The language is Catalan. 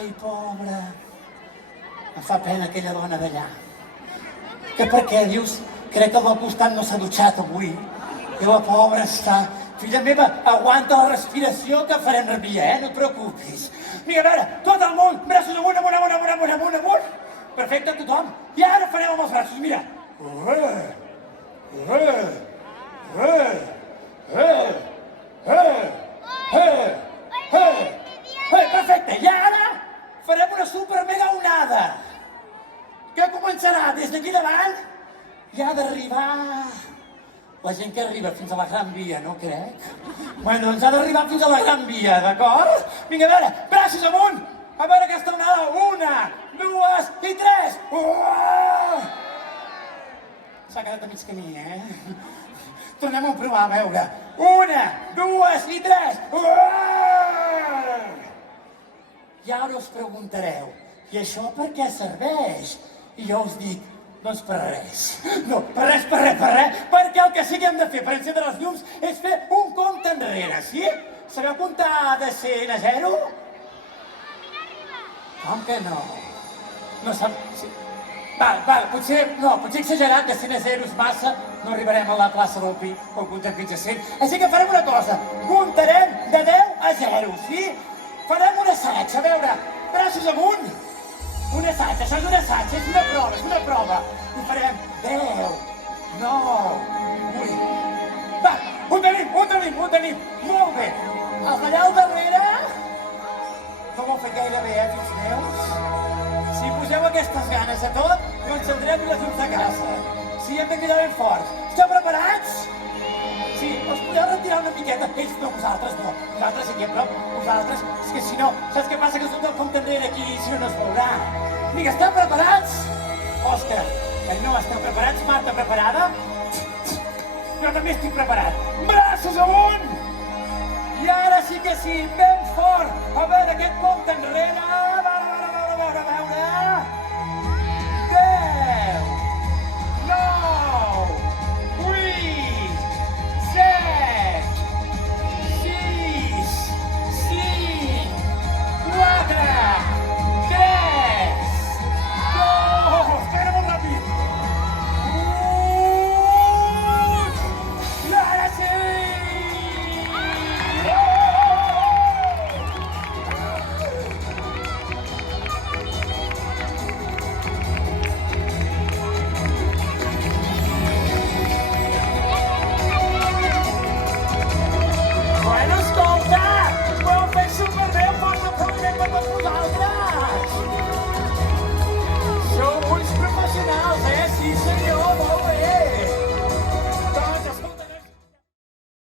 Ai, pobra. Em fa pena aquella dona d'allà. Que per què, dius? Crec que al costat no s'ha dutxat avui. I la pobra està... Filla meva, aguanta la respiració que farem revia, no et preocupis. Vinga, a veure, tot el món, braços amunt, amunt, amunt, amunt, amunt, amunt, amunt. Perfecte, tothom. I ara farem amb els braços, mira. Perfecte, i ara farem una super mega onada. Que començarà des d'aquí davant i ha d'arribar... La gent que arriba fins a la Gran Via, no crec? Bueno, doncs ha d'arribar fins a la Gran Via, d'acord? Vinga, a veure, braços amunt! A veure aquesta onada, 1, 2 i 3! S'ha quedat a mig camí, Tornem a provar, a veure. 1, 2 i 3! I ara us preguntareu, i això per què serveix? I jo us dic, doncs per res. No, per res, perquè el que sí que hem de fer per encendre les llums és fer un compte enrere, sí? Sabeu comptar de 100 a 0? Com que no? No sap... Val, potser exagerat, que 100 a 0 és massa, no arribarem a la plaça del Pi, o comptem fins a 100. Així que farem una cosa, comptarem de 10 a 0, sí? Farem un assaig, a veure, braços amunt. Un assaig, això és un assaig, és una prova. I farem 10, 9, 8... Va, ho tenim, molt bé. Els d'allà al darrere... No m'ho heu fet gaire bé, fills meus? Si poseu aquestes ganes a tot, no encendrem les llums de casa. Sí, hem de cridar ben forts. Esteu preparats? Sí, us podeu retirar una miqueta. Ells no, vosaltres no. Vosaltres aquí a prop, vosaltres. És que si no, saps què passa? Que es nota el compte enrere aquí i si no es veurà. Vinga, esteu preparats? Òscar, no, esteu preparats? Marta, preparada? Jo també estic preparat. Braços amunt! I ara sí que sí, ben fort! A veure, aquest